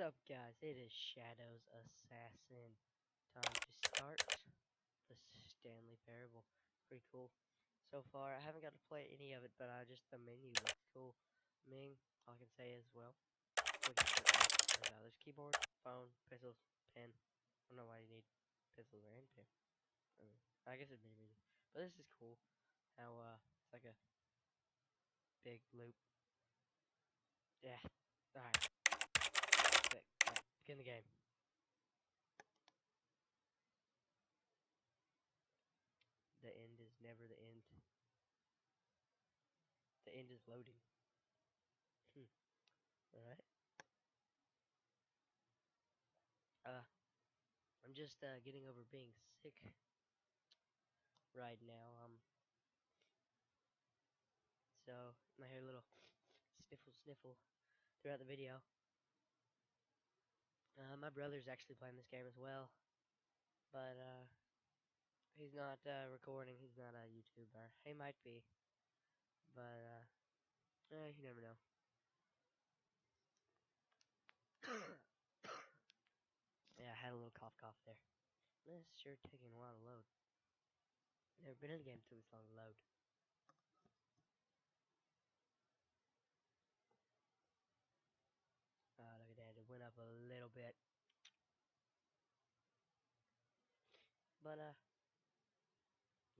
Up, guys? It is Shadows Assassin. Time to start the Stanley Parable. Pretty cool. So far, I haven't got to play any of it, but just the menu looks cool. Ming, all I can say is, well, there's keyboard, phone, pencils, pen. I don't know why you need pencils and pen. I guess it'd be easy. But this is cool. How, it's like a big loop. Yeah. Alright. Begin the game. The end is never the end. The end is loading. Alright. I'm just getting over being sick right now. So I hear a little sniffle throughout the video. My brother's actually playing this game as well, but he's not recording. He's not a YouTuber. He might be, but you never know. Yeah, I had a little cough there. This sure taking a while to load. Never been in a game took this long to load. Look at that, it went up a little bit. But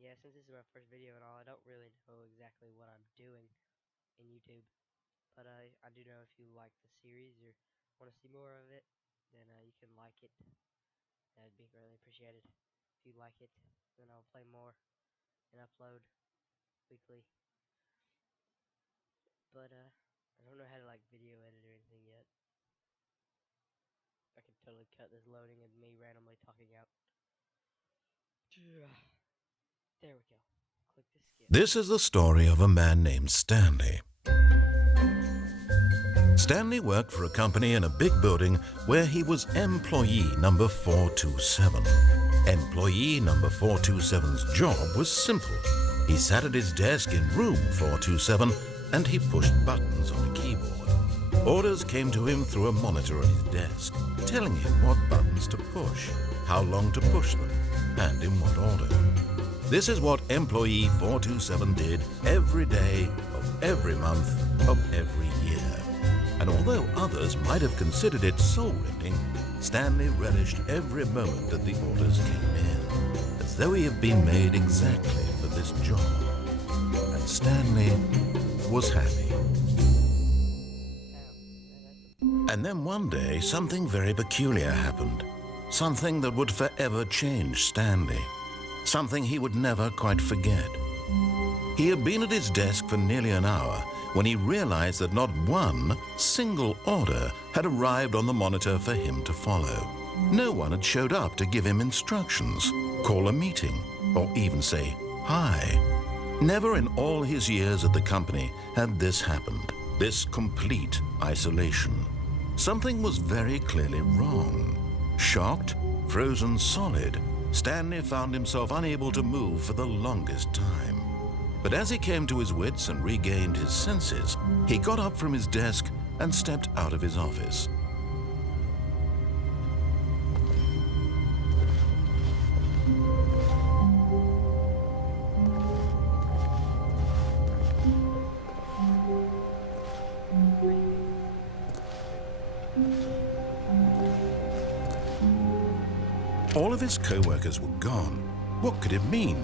yeah, since this is my first video and all, I don't really know exactly what I'm doing in YouTube. But I do know if you like the series or want to see more of it, then you can like it. That'd be greatly appreciated. If you like it, then I'll play more and upload weekly. But I don't know how to like video edit or anything yet. I could totally cut this loading and me randomly talking out. There we go. Click the skip. This is the story of a man named Stanley. Stanley worked for a company in a big building where he was employee number 427. Employee number 427's job was simple. He sat at his desk in room 427 and he pushed buttons on a keyboard. Orders came to him through a monitor on his desk, telling him what buttons to push, how long to push them, and in what order. This is what employee 427 did every day of every month of every year. And although others might have considered it soul-rending, Stanley relished every moment that the orders came in, as though he had been made exactly for this job. And Stanley was happy. And then one day, something very peculiar happened. Something that would forever change Stanley. Something he would never quite forget. He had been at his desk for nearly an hour when he realized that not one single order had arrived on the monitor for him to follow. No one had showed up to give him instructions, call a meeting, or even say hi. Never in all his years at the company had this happened, this complete isolation. Something was very clearly wrong. Shocked, frozen solid, Stanley found himself unable to move for the longest time. But as he came to his wits and regained his senses, he got up from his desk and stepped out of his office. All of his co-workers were gone. What could it mean?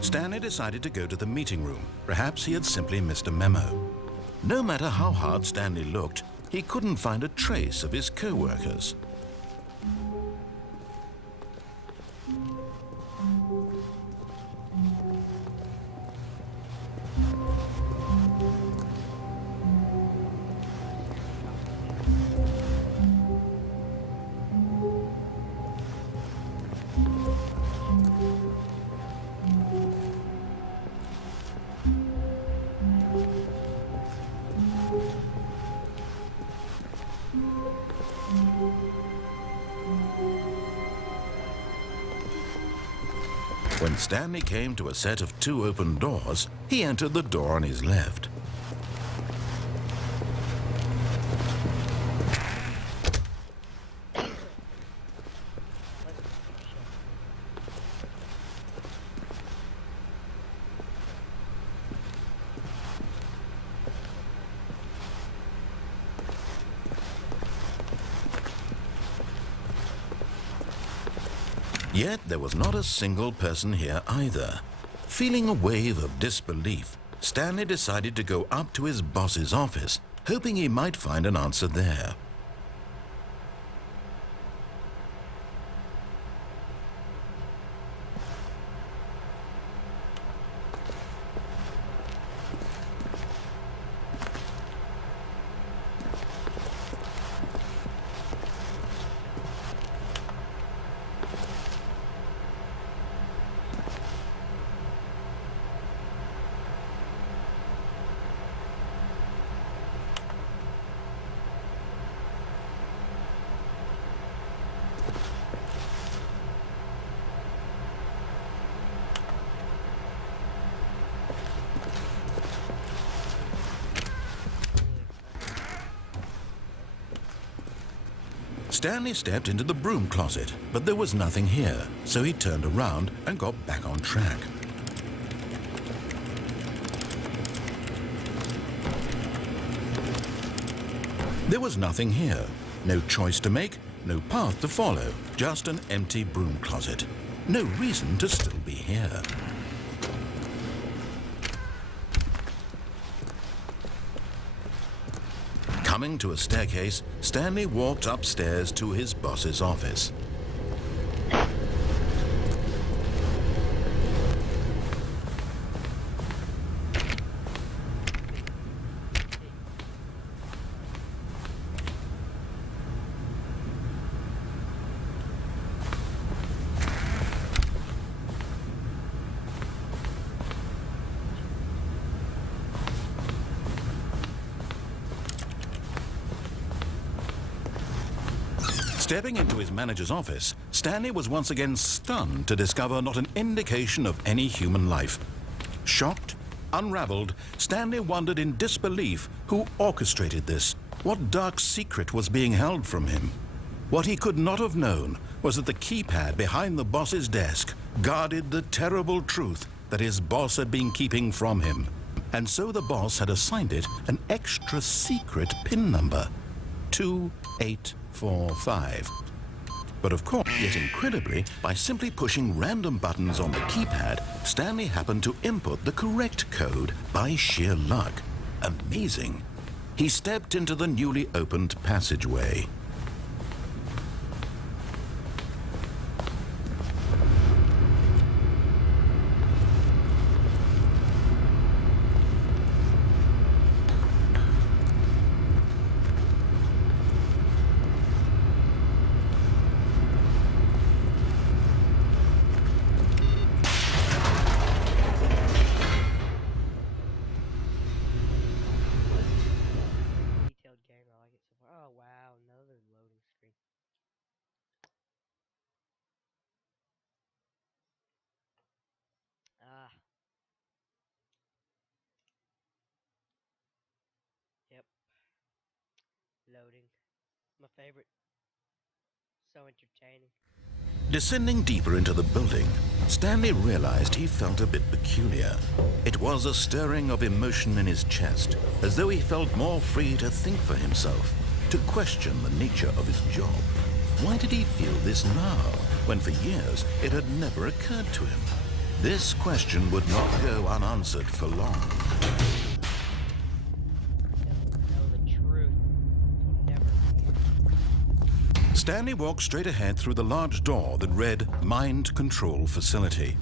Stanley decided to go to the meeting room. Perhaps he had simply missed a memo. No matter how hard Stanley looked, he couldn't find a trace of his co-workers. When Stanley came to a set of 2 open doors, he entered the door on his left. Yet there was not a single person here either. Feeling a wave of disbelief, Stanley decided to go up to his boss's office, hoping he might find an answer there. Stanley stepped into the broom closet, but there was nothing here, so he turned around and got back on track. There was nothing here. No choice to make, no path to follow, just an empty broom closet. No reason to still be here. Coming to a staircase, Stanley walked upstairs to his boss's office. Stepping into his manager's office, Stanley was once again stunned to discover not an indication of any human life. Shocked, unraveled, Stanley wondered in disbelief who orchestrated this, what dark secret was being held from him. What he could not have known was that the keypad behind the boss's desk guarded the terrible truth that his boss had been keeping from him. And so the boss had assigned it an extra secret PIN number, 2845. But of course, yet incredibly, by simply pushing random buttons on the keypad, Stanley happened to input the correct code by sheer luck. Amazing. He stepped into the newly opened passageway. Game. I like it so far. Oh wow, another loading screen. Ah, yep, loading. My favorite. So entertaining. Descending deeper into the building, Stanley realized he felt a bit peculiar. It was a stirring of emotion in his chest, as though he felt more free to think for himself, to question the nature of his job. Why did he feel this now, when for years it had never occurred to him? This question would not go unanswered for long. Stanley walked straight ahead through the large door that read Mind Control Facility.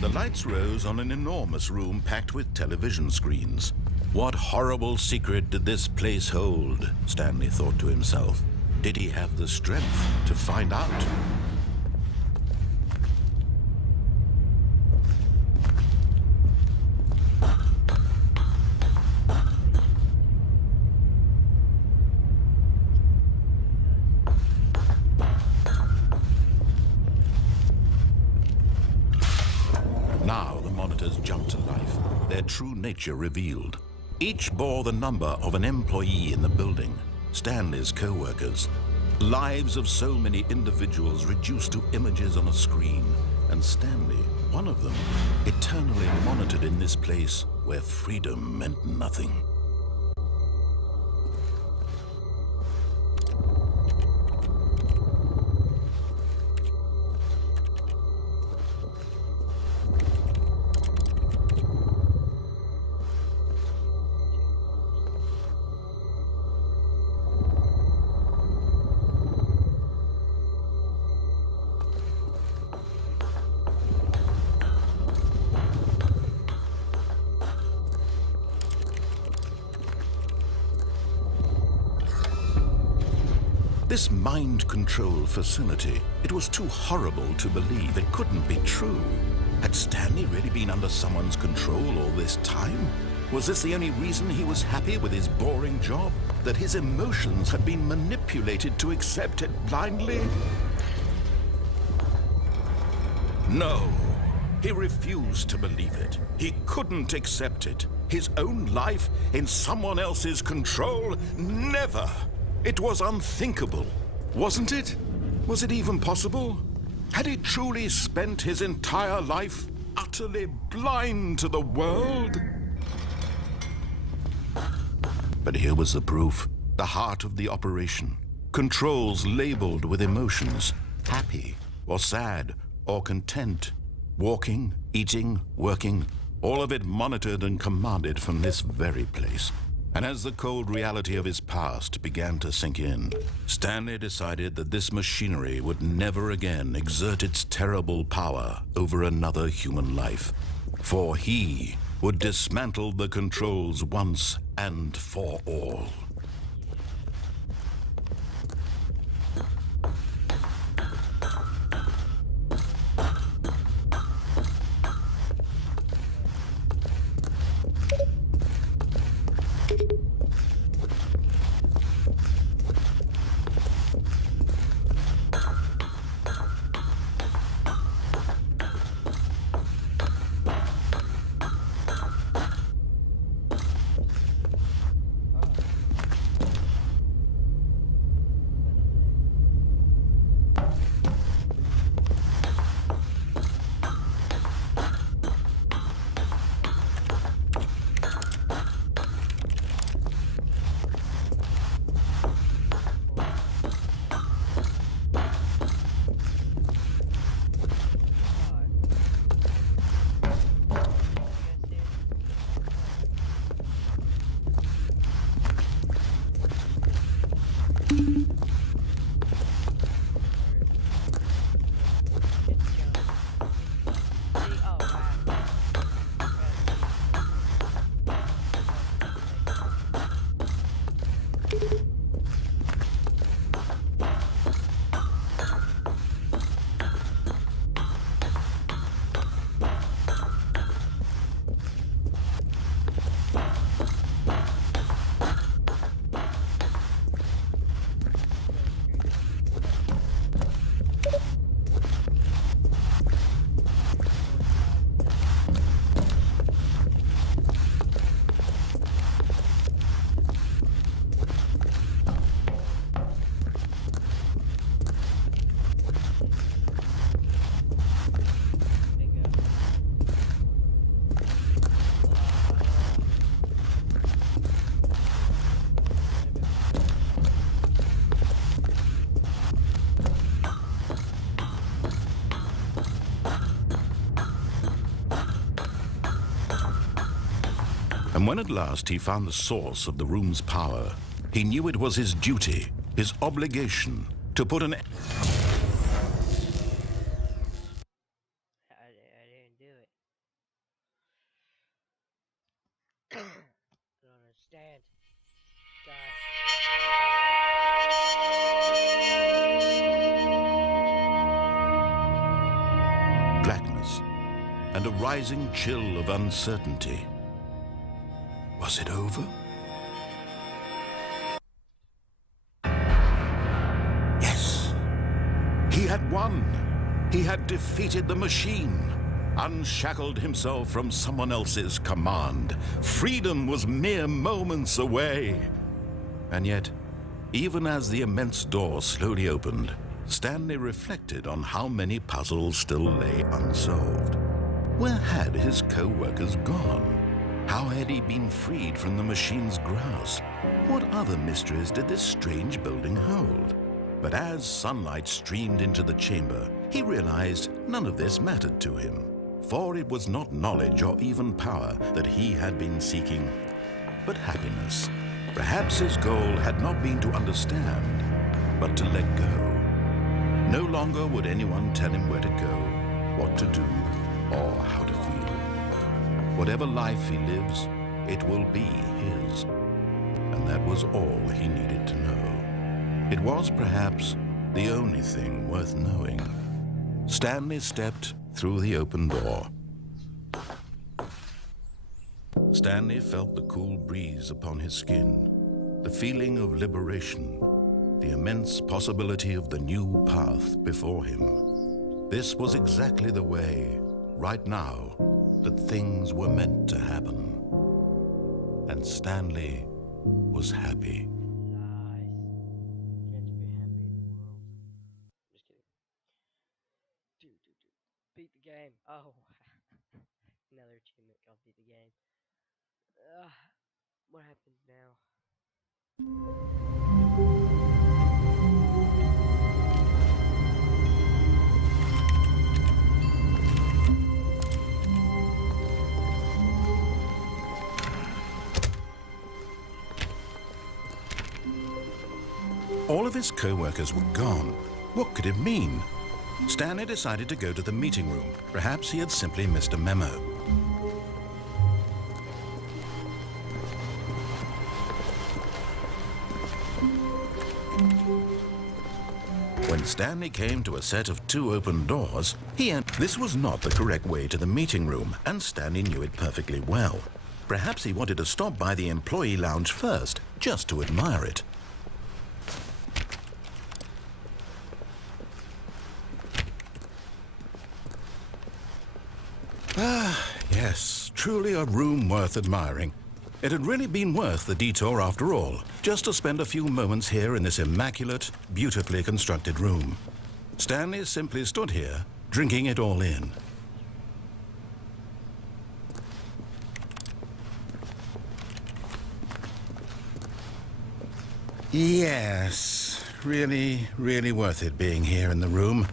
The lights rose on an enormous room packed with television screens. What horrible secret did this place hold? Stanley thought to himself. Did he have the strength to find out? Now the characters jumped to life, their true nature revealed. Each bore the number of an employee in the building, Stanley's co-workers. Lives of so many individuals reduced to images on a screen, and Stanley, one of them, eternally monitored in this place where freedom meant nothing. This mind control facility, it was too horrible to believe. It couldn't be true. Had Stanley really been under someone's control all this time? Was this the only reason he was happy with his boring job? That his emotions had been manipulated to accept it blindly? No, he refused to believe it. He couldn't accept it. His own life in someone else's control? Never! It was unthinkable, wasn't it? Was it even possible? Had he truly spent his entire life utterly blind to the world? But here was the proof, the heart of the operation. Controls labeled with emotions, happy or sad or content. Walking, eating, working, all of it monitored and commanded from this very place. And as the cold reality of his past began to sink in, Stanley decided that this machinery would never again exert its terrible power over another human life. For he would dismantle the controls once and for all. And when at last he found the source of the room's power, he knew it was his duty, his obligation, to put an... I didn't do it. I don't understand. blackness and a rising chill of uncertainty. Was it over? Yes. He had won. He had defeated the machine. unshackled himself from someone else's command. Freedom was mere moments away. And yet, even as the immense door slowly opened, Stanley reflected on how many puzzles still lay unsolved. Where had his co-workers gone? How had he been freed from the machine's grasp? What other mysteries did this strange building hold? But as sunlight streamed into the chamber, he realized none of this mattered to him. For it was not knowledge or even power that he had been seeking, but happiness. Perhaps his goal had not been to understand, but to let go. No longer would anyone tell him where to go, what to do, or how to feel. Whatever life he lives, it will be his. And that was all he needed to know. It was perhaps the only thing worth knowing. Stanley stepped through the open door. Stanley felt the cool breeze upon his skin, the feeling of liberation, the immense possibility of the new path before him. This was exactly the way, right now, that things were meant to happen. And Stanley was happy. Nice. Get to be happy in the world. Just kidding. Beat the game. Oh, another achievement called beat the game. What happens now? All of his co-workers were gone. What could it mean? Stanley decided to go to the meeting room. Perhaps he had simply missed a memo. When Stanley came to a set of 2 open doors, this was not the correct way to the meeting room, and Stanley knew it perfectly well. Perhaps he wanted to stop by the employee lounge first, just to admire it. Yes, truly a room worth admiring. It had really been worth the detour after all, just to spend a few moments here in this immaculate, beautifully constructed room. Stanley simply stood here, drinking it all in. Yes, really, really worth it being here in the room.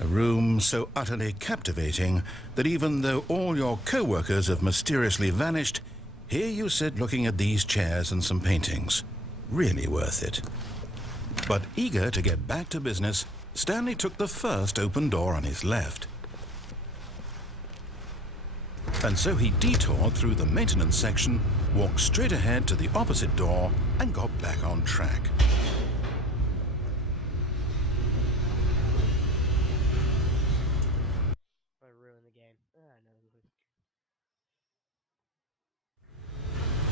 A room so utterly captivating that even though all your co-workers have mysteriously vanished, here you sit looking at these chairs and some paintings. Really worth it. But eager to get back to business, Stanley took the first open door on his left. And so he detoured through the maintenance section, walked straight ahead to the opposite door, and got back on track. I ruined the game. No.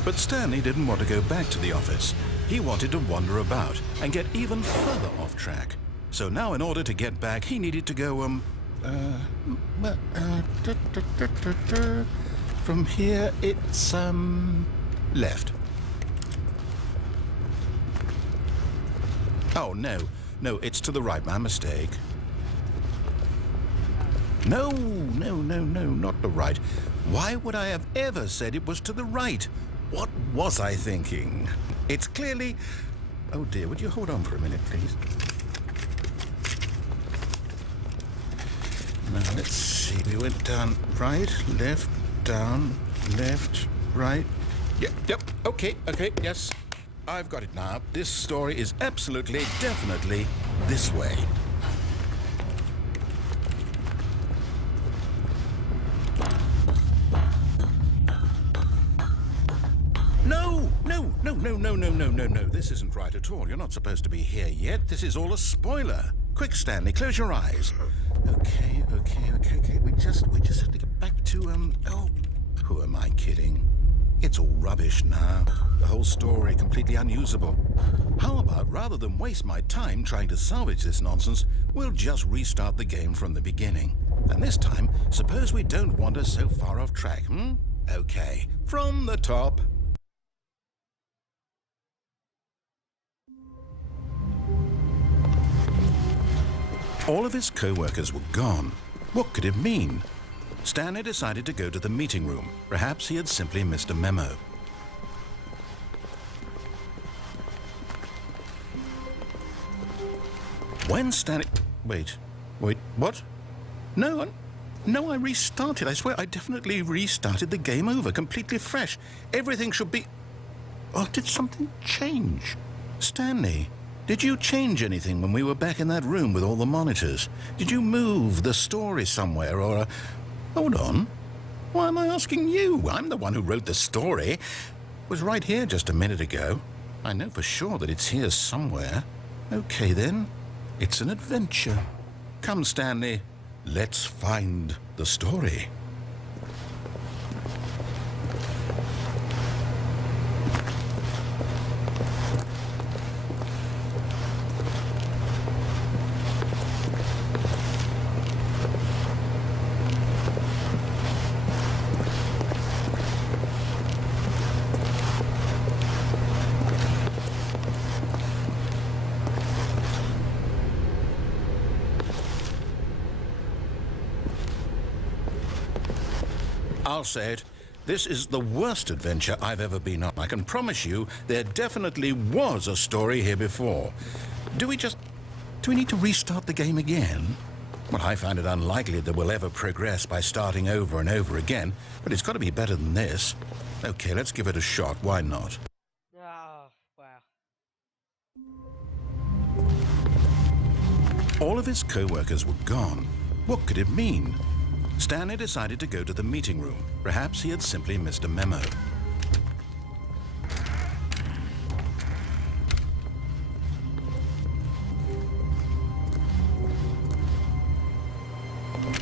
But Stanley didn't want to go back to the office. He wanted to wander about and get even further off track. So now in order to get back, he needed to go, from here it's, left. Oh, no, it's to the right, my mistake. No, not the right. Why would I have ever said it was to the right? What was I thinking? It's clearly... Oh dear, would you hold on for a minute, please? Now, let's see. We went down right, left, down, left, right. Yep, okay, yes. I've got it now. This story is absolutely, definitely this way. No. This isn't right at all. You're not supposed to be here yet. This is all a spoiler. Quick, Stanley, close your eyes. Okay. We just have to get back to, oh, who am I kidding? It's all rubbish now. The whole story completely unusable. How about, rather than waste my time trying to salvage this nonsense, we'll just restart the game from the beginning. And this time, suppose we don't wander so far off track, hmm? Okay, from the top. All of his co-workers were gone. What could it mean? Stanley decided to go to the meeting room. Perhaps he had simply missed a memo. When Stanley... Wait, what? No, I restarted. I swear I definitely restarted the game over, completely fresh. Everything should be... Oh, did something change? Stanley, did you change anything when we were back in that room with all the monitors? Did you move the story somewhere or... Hold on. Why am I asking you? I'm the one who wrote the story. It was right here just a minute ago. I know for sure that it's here somewhere. Okay, then. It's an adventure. Come, Stanley. Let's find the story. I'll say it. This is the worst adventure I've ever been on. I can promise you there definitely was a story here before. Do we need to restart the game again? Well, I find it unlikely that we'll ever progress by starting over and over again, but it's got to be better than this. Okay, let's give it a shot. Why not? Oh, wow. All of his co-workers were gone. What could it mean? Stanley decided to go to the meeting room. Perhaps he had simply missed a memo.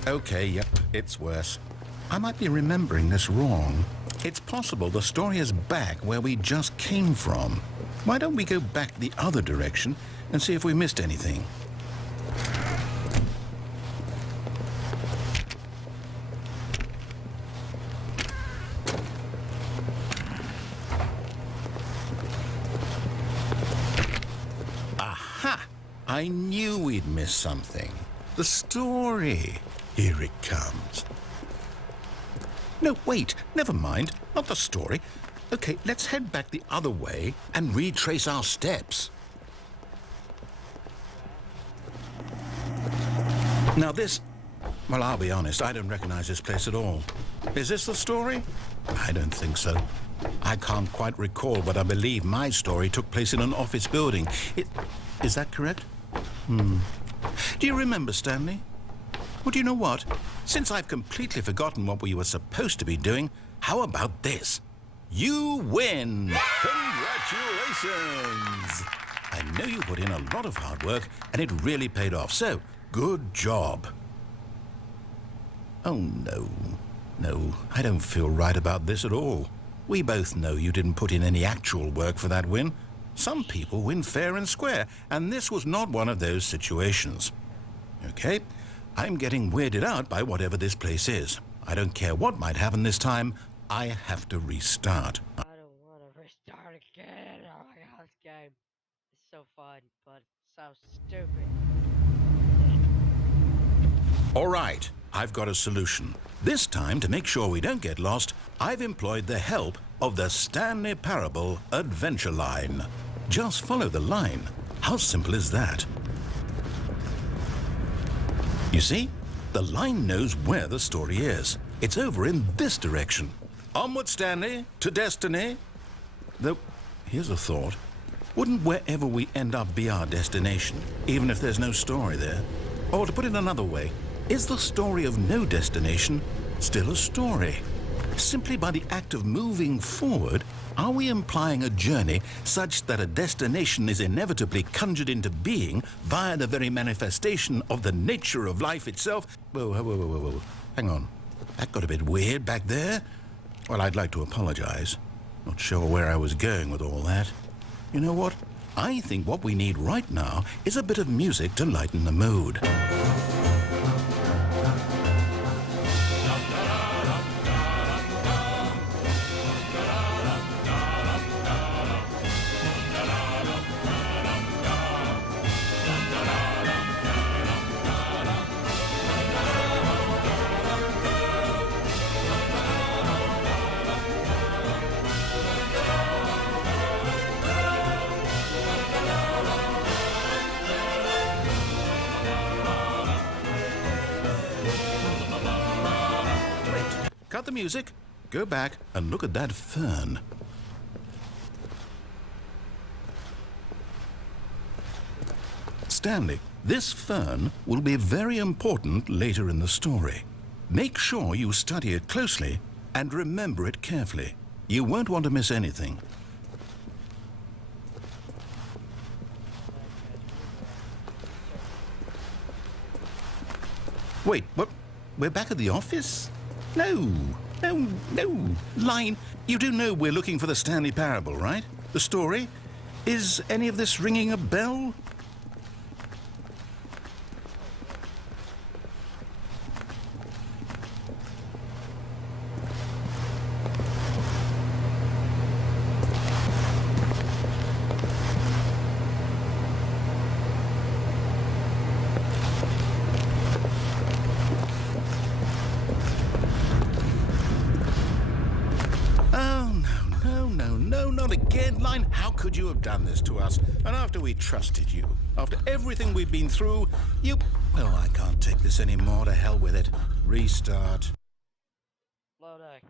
Okay, yep, it's worse. I might be remembering this wrong. It's possible the story is back where we just came from. Why don't we go back the other direction and see if we missed anything? I knew we'd miss something. The story. Here it comes. No, wait, never mind. Not the story. Okay, let's head back the other way and retrace our steps. Now this... Well, I'll be honest, I don't recognize this place at all. Is this the story? I don't think so. I can't quite recall, but I believe my story took place in an office building. Is that correct? Do you remember, Stanley? Well, do you know what? Since I've completely forgotten what we were supposed to be doing, how about this? You win! Congratulations! I know you put in a lot of hard work, and it really paid off, so good job. Oh, no. No, I don't feel right about this at all. We both know you didn't put in any actual work for that win. Some people win fair and square, and this was not one of those situations. Okay, I'm getting weirded out by whatever this place is. I don't care what might happen this time. I have to restart. I don't want to restart again. Oh my god, this game is so fun, but so stupid. All right, I've got a solution. This time, to make sure we don't get lost, I've employed the help of the Stanley Parable Adventure Line. Just follow the line. How simple is that? You see, the line knows where the story is. It's over in this direction. Onward, Stanley, to destiny. Though, here's a thought. Wouldn't wherever we end up be our destination, even if there's no story there? Or to put it another way, is the story of no destination still a story? Simply by the act of moving forward, are we implying a journey such that a destination is inevitably conjured into being via the very manifestation of the nature of life itself? Whoa. Hang on. That got a bit weird back there. Well, I'd like to apologize. Not sure where I was going with all that. You know what? I think what we need right now is a bit of music to lighten the mood. Cut the music, go back and look at that fern. Stanley, this fern will be very important later in the story. Make sure you study it closely and remember it carefully. You won't want to miss anything. Wait, what? We're back at the office? No. Line, you do know we're looking for the Stanley Parable, right? The story? Is any of this ringing a bell? No, not again, Line. How could you have done this to us? And after we trusted you, after everything we've been through, you... Well, I can't take this anymore. To hell with it. Restart. Low deck.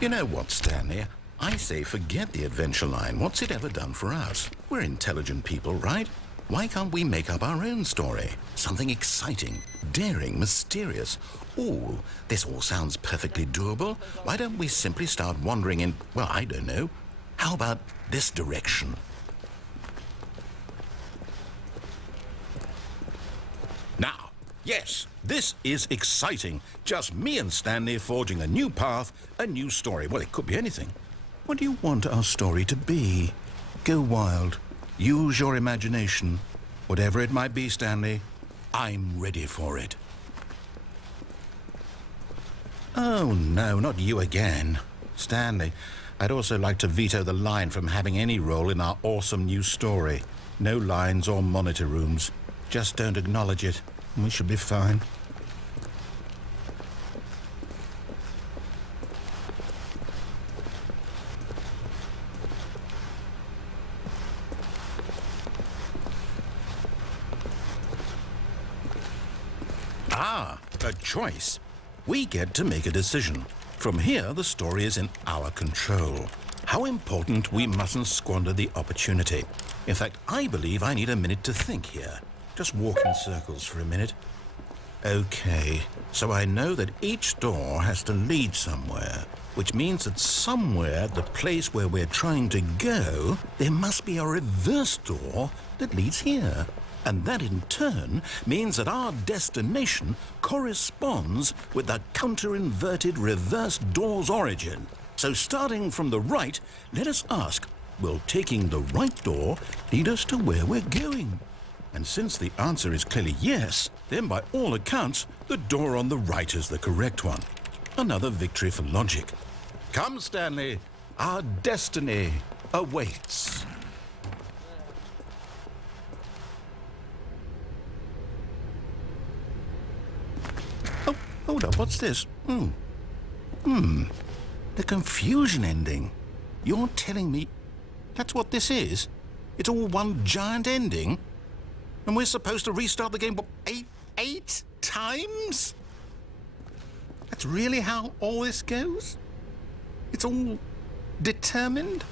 You know what, Stanley? I say forget the adventure line. What's it ever done for us? We're intelligent people, right? Why can't we make up our own story? Something exciting, daring, mysterious. Ooh, this all sounds perfectly doable. Why don't we simply start wandering in, well, I don't know. How about this direction? Now, yes, this is exciting. Just me and Stanley forging a new path, a new story. Well, it could be anything. What do you want our story to be? Go wild. Use your imagination. Whatever it might be, Stanley, I'm ready for it. Oh, no, not you again. Stanley, I'd also like to veto the line from having any role in our awesome new story. No lines or monitor rooms. Just don't acknowledge it. We should be fine. Ah, a choice. We get to make a decision. From here, the story is in our control. How important we mustn't squander the opportunity. In fact, I believe I need a minute to think here. Just walk in circles for a minute. Okay, so I know that each door has to lead somewhere, which means that somewhere, the place where we're trying to go, there must be a reverse door that leads here. And that in turn means that our destination corresponds with the counter-inverted reverse door's origin. So starting from the right, let us ask, will taking the right door lead us to where we're going? And since the answer is clearly yes, then by all accounts, the door on the right is the correct one. Another victory for logic. Come, Stanley, our destiny awaits. Oh, hold up, what's this? The confusion ending. You're telling me that's what this is? It's all one giant ending? And we're supposed to restart the game, what, eight times? That's really how all this goes? It's all determined?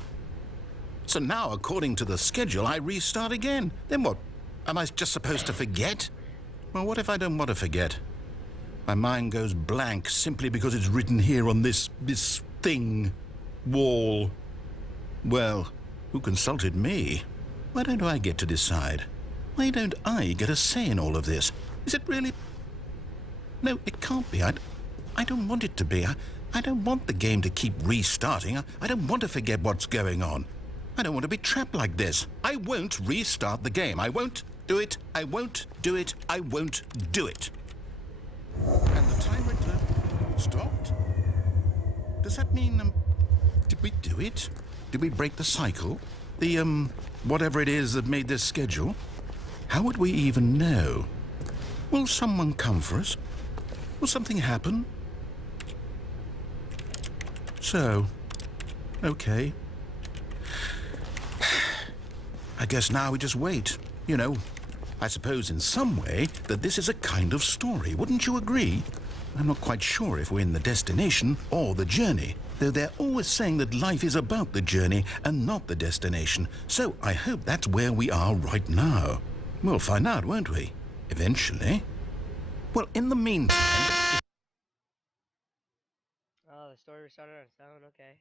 So now, according to the schedule, I restart again. Then what? Am I just supposed to forget? Well, what if I don't want to forget? My mind goes blank simply because it's written here on this thing, wall. Well, who consulted me? Why don't I get to decide? Why don't I get a say in all of this? Is it really... No, it can't be. I I don't want it to be. I don't want the game to keep restarting. I don't want to forget what's going on. I don't want to be trapped like this. I won't restart the game. I won't do it. I won't do it. I won't do it. And the timer stopped? Does that mean, did we do it? Did we break the cycle? The, whatever it is that made this schedule? How would we even know? Will someone come for us? Will something happen? So, okay. I guess now we just wait. You know, I suppose in some way that this is a kind of story. Wouldn't you agree? I'm not quite sure if we're in the destination or the journey, though they're always saying that life is about the journey and not the destination. So I hope that's where we are right now. We'll find out, won't we? Eventually. Well, in the meantime... Oh, the story restarted on its own, okay.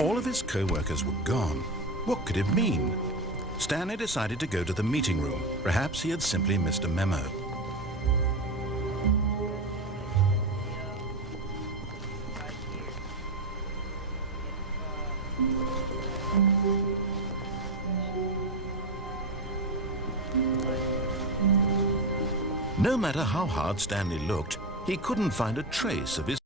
All of his co-workers were gone. What could it mean? Stanley decided to go to the meeting room. Perhaps he had simply missed a memo. No matter how hard Stanley looked, he couldn't find a trace of his